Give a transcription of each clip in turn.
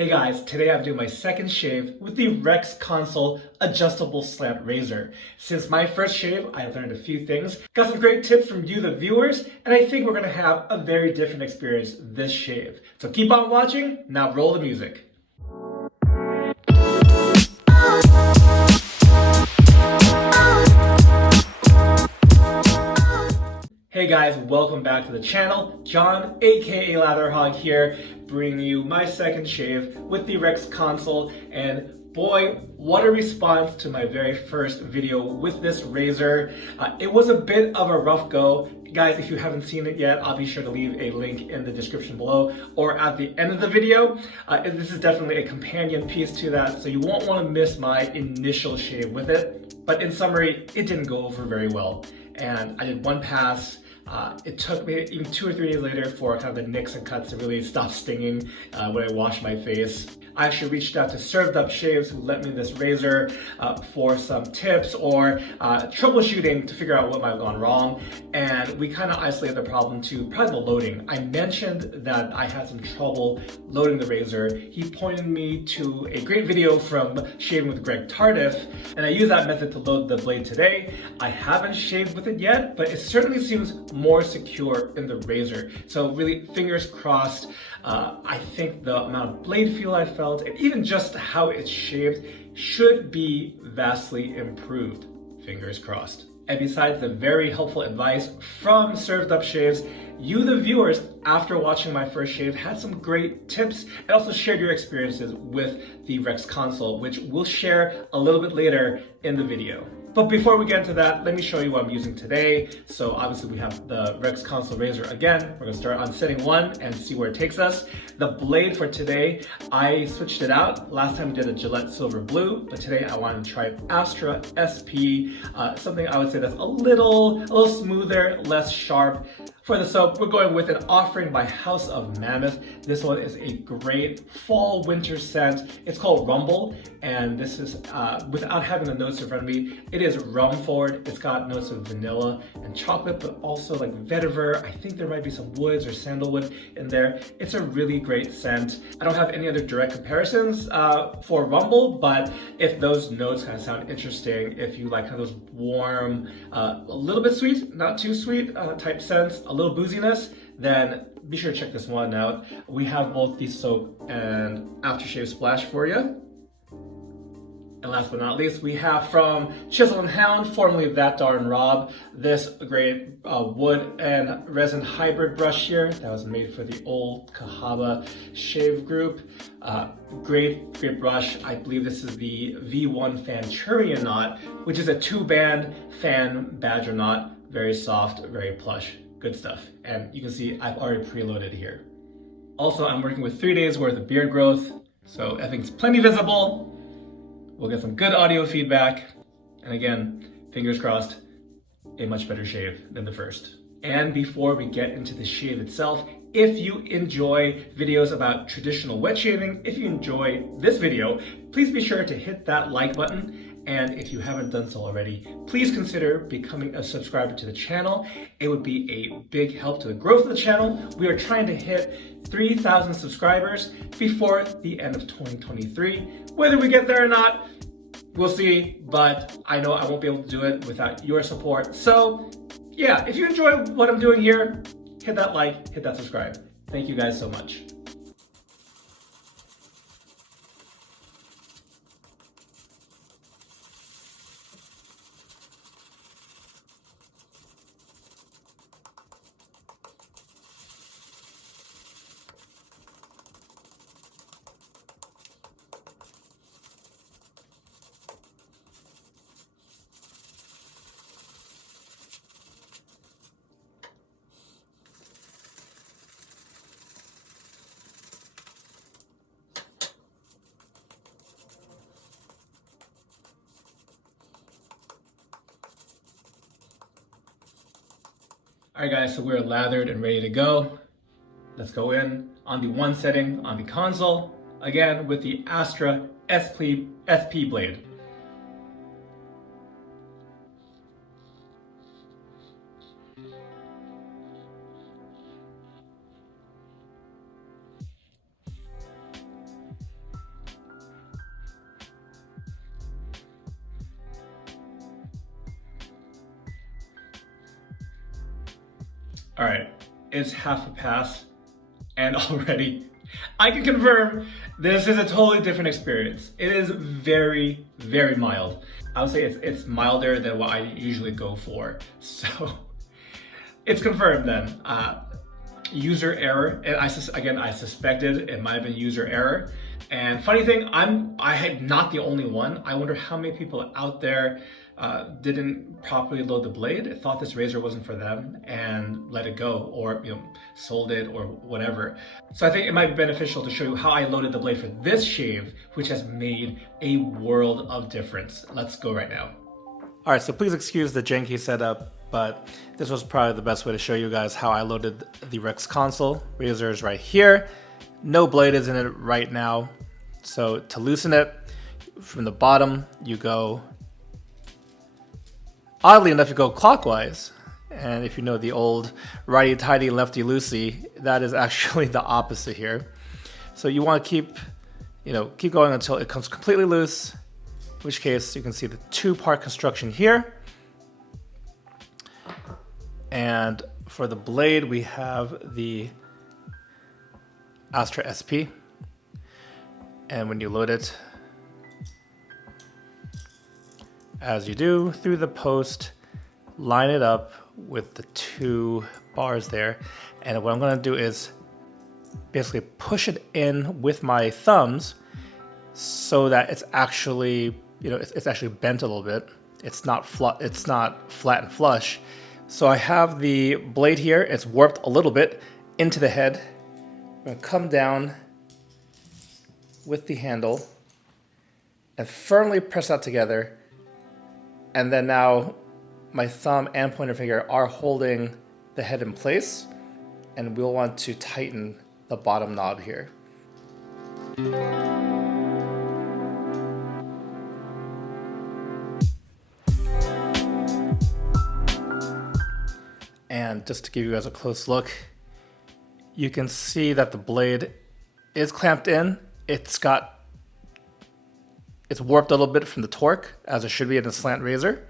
Hey guys, today I'm doing my second shave with the Rex Konsul Adjustable Slant Razor. Since my first shave, I learned a few things, got some great tips from you, the viewers, and I think we're gonna have a very different experience this shave. So keep on watching, now roll the music. Hey guys, welcome back to the channel. John, aka Latherhog here, bringing you my second shave with the Rex Konsul, and boy, what a response to my very first video with this razor. It was a bit of a rough go. Guys, if you haven't seen it yet, I'll be sure to leave a link in the description below or at the end of the video. This is definitely a companion piece to that, so you won't want to miss my initial shave with it. But in summary, it didn't go over very well. And I did one pass. It took me even 2 or 3 days later for kind of the nicks and cuts to really stop stinging when I washed my face. I actually reached out to ServedUpShaves, who lent me this razor for some tips or troubleshooting to figure out what might have gone wrong. And we kind of isolated the problem to probably the loading. I mentioned that I had some trouble loading the razor. He pointed me to a great video from Shaving with Greg Tardif, and I used that method to load the blade today. I haven't shaved with it yet, but it certainly seems more secure in the razor. So really, fingers crossed. I think the amount of blade feel I felt, and even just how it's shaved, should be vastly improved. Fingers crossed. And besides the very helpful advice from ServedUpShaves, you, the viewers, after watching my first shave, had some great tips and also shared your experiences with the Rex Konsul, which we'll share a little bit later in the video. But before we get into that, let me show you what I'm using today. So obviously we have the Rex Konsul razor again. We're gonna start on setting 1 and see where it takes us. The blade for today, I switched it out. Last time we did a Gillette Silver Blue, but today I wanted to try Astra SP, something I would say that's a little smoother, less sharp. For the soap, we're going with an offering by House of Mammoth. This one is a great fall winter scent. It's called Rumble, and this is, without having the notes in front of me, it is rum forward. It's got notes of vanilla and chocolate, but also like vetiver. I think there might be some woods or sandalwood in there. It's a really great scent. I don't have any other direct comparisons for Rumble, but if those notes kind of sound interesting, if you like kind of those warm, a little bit sweet, not too sweet type scents, a little booziness, then be sure to check this one out. We have both the soap and aftershave splash for you. And last but not least, we have from Chisel and Hound, formerly That Darn Rob, this great wood and resin hybrid brush here that was made for the old Cahaba shave group. Great brush. I believe this is the V1 Fanturian knot, which is a 2-band fan badger knot. Very soft, very plush. Good stuff. And you can see I've already preloaded here. Also, I'm working with 3 days worth of beard growth, so I think it's plenty visible. We'll get some good audio feedback. And again, fingers crossed, a much better shave than the first. And before we get into the shave itself, if you enjoy videos about traditional wet shaving, if you enjoy this video, please be sure to hit that like button. And if you haven't done so already, please consider becoming a subscriber to the channel. It would be a big help to the growth of the channel. We are trying to hit 3,000 subscribers before the end of 2023. Whether we get there or not, we'll see, but I know I won't be able to do it without your support. So yeah, if you enjoy what I'm doing here, hit that like, hit that subscribe. Thank you guys so much. All right guys, so we're lathered and ready to go. Let's go in on the 1 setting on the Konsul, again with the Astra SP blade. All right, it's half a pass, and already I can confirm this is a totally different experience. It is very, very mild. I would say it's milder than what I usually go for. So it's confirmed then. User error, and I suspected it might have been user error. And funny thing, I had not the only one. I wonder how many people out there didn't properly load the blade, thought this razor wasn't for them, and let it go, or sold it, or whatever. So I think it might be beneficial to show you how I loaded the blade for this shave, which has made a world of difference. Let's go right now. All right, so please excuse the janky setup, but this was probably the best way to show you guys how I loaded the Rex Konsul. Razor is right here. No blade is in it right now. So to loosen it, from the bottom, you go, oddly enough, you go clockwise. And if you know the old righty-tighty, lefty-loosey, that is actually the opposite here. So you want to keep going until it comes completely loose, in which case you can see the two-part construction here. And for the blade, we have the Astra SP. And when you load it, as you do through the post, line it up with the two bars there. And what I'm going to do is basically push it in with my thumbs so that it's actually, it's actually bent a little bit. It's not flat and flush. So I have the blade here, it's warped a little bit into the head. I'm going to come down with the handle and firmly press that together. And then now my thumb and pointer finger are holding the head in place, and we'll want to tighten the bottom knob here. And just to give you guys a close look, you can see that the blade is clamped in. It's warped a little bit from the torque, as it should be in a slant razor.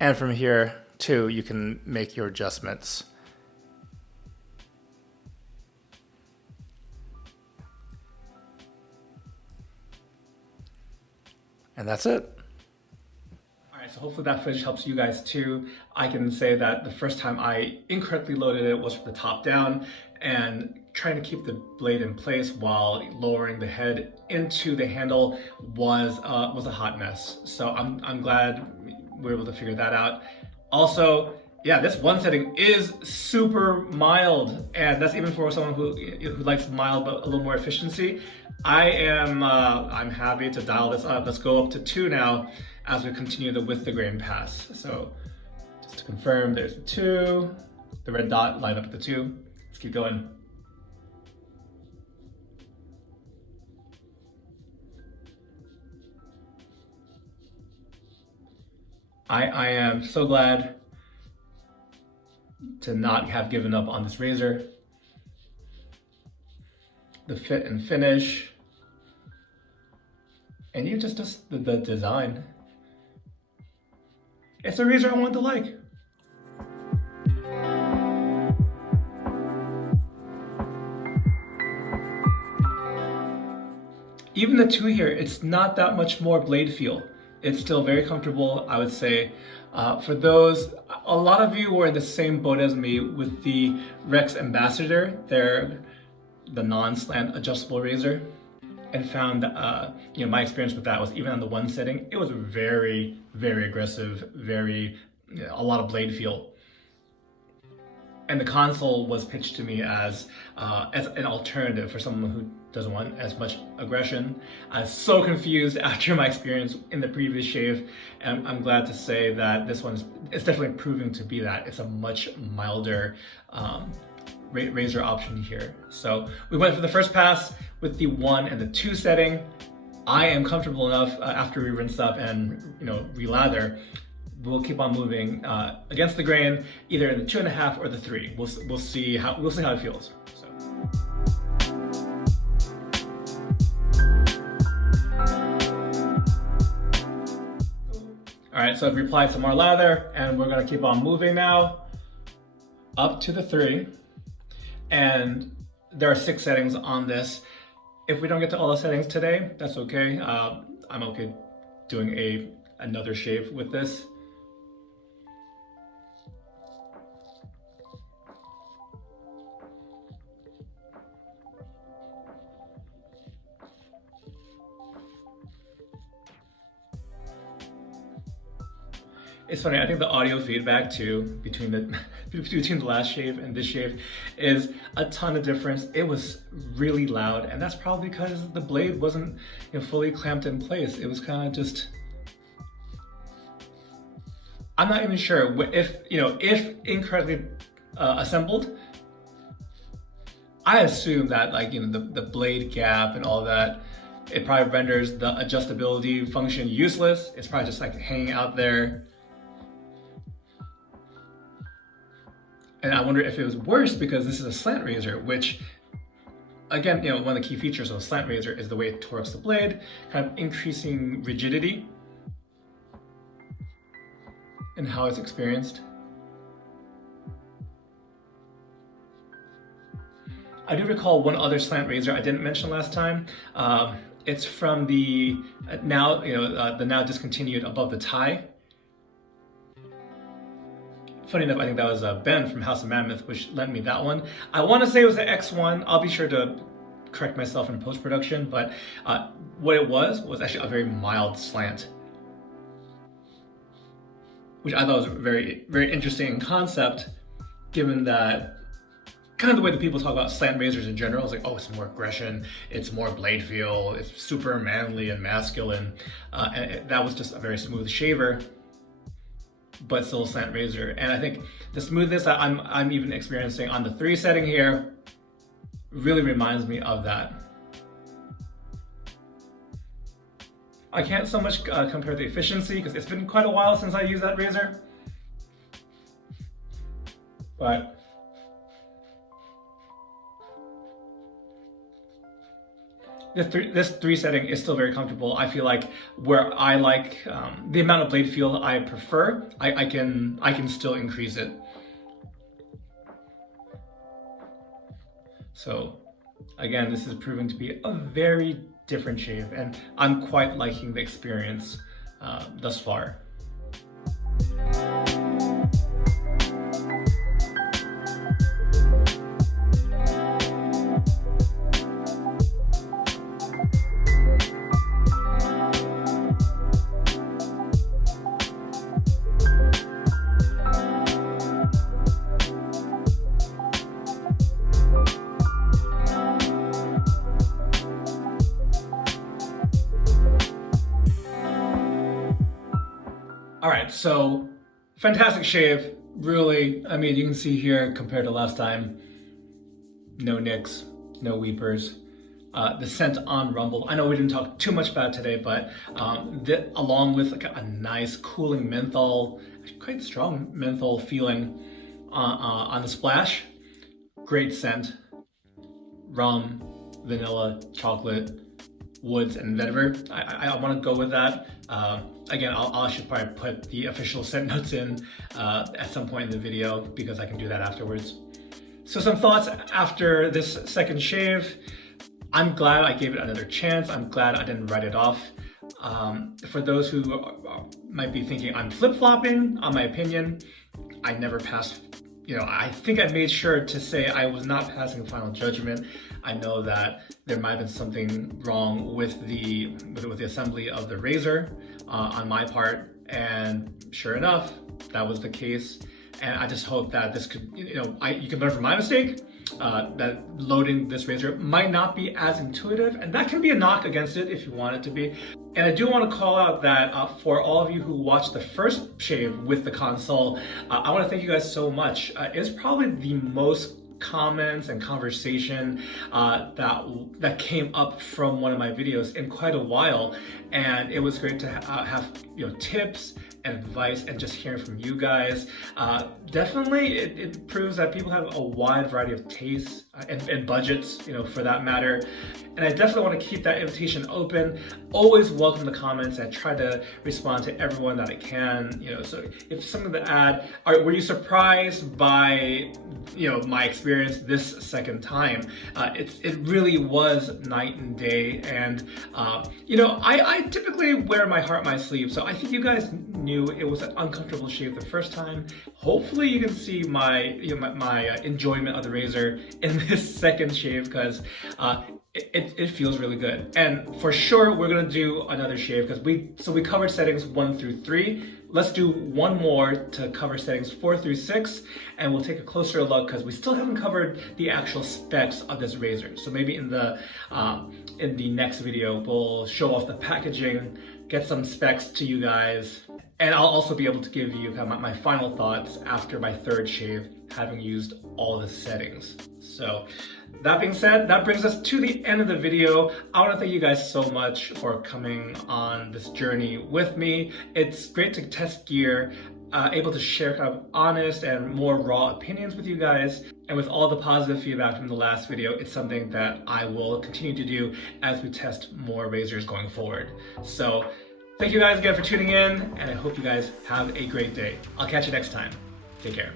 And from here, too, you can make your adjustments. And that's it. So hopefully that footage helps you guys too. I can say that the first time I incorrectly loaded it was from the top down, and trying to keep the blade in place while lowering the head into the handle was a hot mess. So I'm glad we were able to figure that out. Also, yeah, this one setting is super mild, and that's even for someone who likes mild but a little more efficiency. I'm happy to dial this up. Let's go up to 2 now as we continue the with the grain pass. So just to confirm, there's the 2, the red dot line up at the 2. Let's keep going. I am so glad to not have given up on this razor. The fit and finish, and even just the design. It's a razor I want to like. Even the 2 here, it's not that much more blade feel. It's still very comfortable, I would say. For those, a lot of you were in the same boat as me with the Rex Ambassador. They're the non-slant adjustable razor, and found my experience with that was, even on the 1 setting, it was very, very aggressive, a lot of blade feel. And the Konsul was pitched to me as an alternative for someone who doesn't want as much aggression. I was so confused after my experience in the previous shave, and I'm glad to say that this one is definitely proving to be that. It's a much milder razor option here. So we went for the first pass with the 1 and the 2 setting. I am comfortable enough after we rinse up and relather. We'll keep on moving against the grain, either in the 2.5 or the 3. We'll see how it feels. So. All right, right, so I've applied some more lather, and we're gonna keep on moving now up to the 3. And there are 6 settings on this. If we don't get to all the settings today, that's okay. I'm okay doing another shave with this. It's funny, I think the audio feedback too between the last shave and this shave is a ton of difference. It was really loud, and that's probably because the blade wasn't, fully clamped in place. It was kind of just, I'm not even sure if incorrectly assembled. I assume that the blade gap and all that, it probably renders the adjustability function useless. It's probably just hanging out there. And I wonder if it was worse because this is a slant razor, which, again, one of the key features of a slant razor is the way it torques the blade, kind of increasing rigidity in how it's experienced. I do recall one other slant razor I didn't mention last time. It's from the now discontinued above the tie. Funny enough, I think that was Ben from House of Mammoth, which lent me that one. I want to say it was the X1. I'll be sure to correct myself in post-production, but what it was actually a very mild slant, which I thought was very, very interesting in concept, given that kind of the way that people talk about slant razors in general is oh, it's more aggression, it's more blade feel, it's super manly and masculine, and that was just a very smooth shaver, but still a slant razor. And I think the smoothness that I'm even experiencing on the 3 setting here really reminds me of that. I can't so much compare the efficiency because it's been quite a while since I used that razor, but this 3 setting is still very comfortable. I feel like where I like the amount of blade feel I prefer, I can still increase it. So again, this is proving to be a very different shave, and I'm quite liking the experience thus far. All right, so fantastic shave, really. I mean, you can see here compared to last time, no nicks, no weepers. The scent on Rumble, I know we didn't talk too much about it today, but along with a nice cooling menthol, quite strong menthol feeling on the splash, great scent, rum, vanilla, chocolate, woods, and vetiver. I want to go with that. Again, I should probably put the official scent notes in at some point in the video because I can do that afterwards. So some thoughts after this second shave. I'm glad I gave it another chance. I'm glad I didn't write it off. For those who might be thinking I'm flip-flopping on my opinion, I never passed. I think I made sure to say I was not passing final judgment. I know that there might have been something wrong with the assembly of the razor on my part, and sure enough, that was the case. And I just hope that this could, you can learn from my mistake. That loading this razor might not be as intuitive, and that can be a knock against it if you want it to be. And I do want to call out that for all of you who watched the first shave with the Konsul, I want to thank you guys so much. It's probably the most comments and conversation that came up from one of my videos in quite a while, and it was great to have tips and advice and just hearing from you guys. Definitely, it proves that people have a wide variety of tastes and budgets, for that matter. And I definitely want to keep that invitation open. Always welcome the comments. I try to respond to everyone that I can. So if something to add, were you surprised by my experience this second time? It really was night and day, and I typically wear my heart on my sleeve, so I think you guys knew it was an uncomfortable shave the first time. Hopefully you can see my my enjoyment of the razor in this second shave, because it feels really good. And for sure we're gonna do another shave, because we covered settings 1 through 3. Let's do one more to cover settings 4 through 6, and we'll take a closer look because we still haven't covered the actual specs of this razor. So maybe in the next video we'll show off the packaging, get some specs to you guys, and I'll also be able to give you kind of my final thoughts after my third shave, having used all the settings. So that being said, that brings us to the end of the video. I want to thank you guys so much for coming on this journey with me. It's great to test gear, able to share kind of honest and more raw opinions with you guys. And with all the positive feedback from the last video, it's something that I will continue to do as we test more razors going forward. So thank you guys again for tuning in, and I hope you guys have a great day. I'll catch you next time. Take care.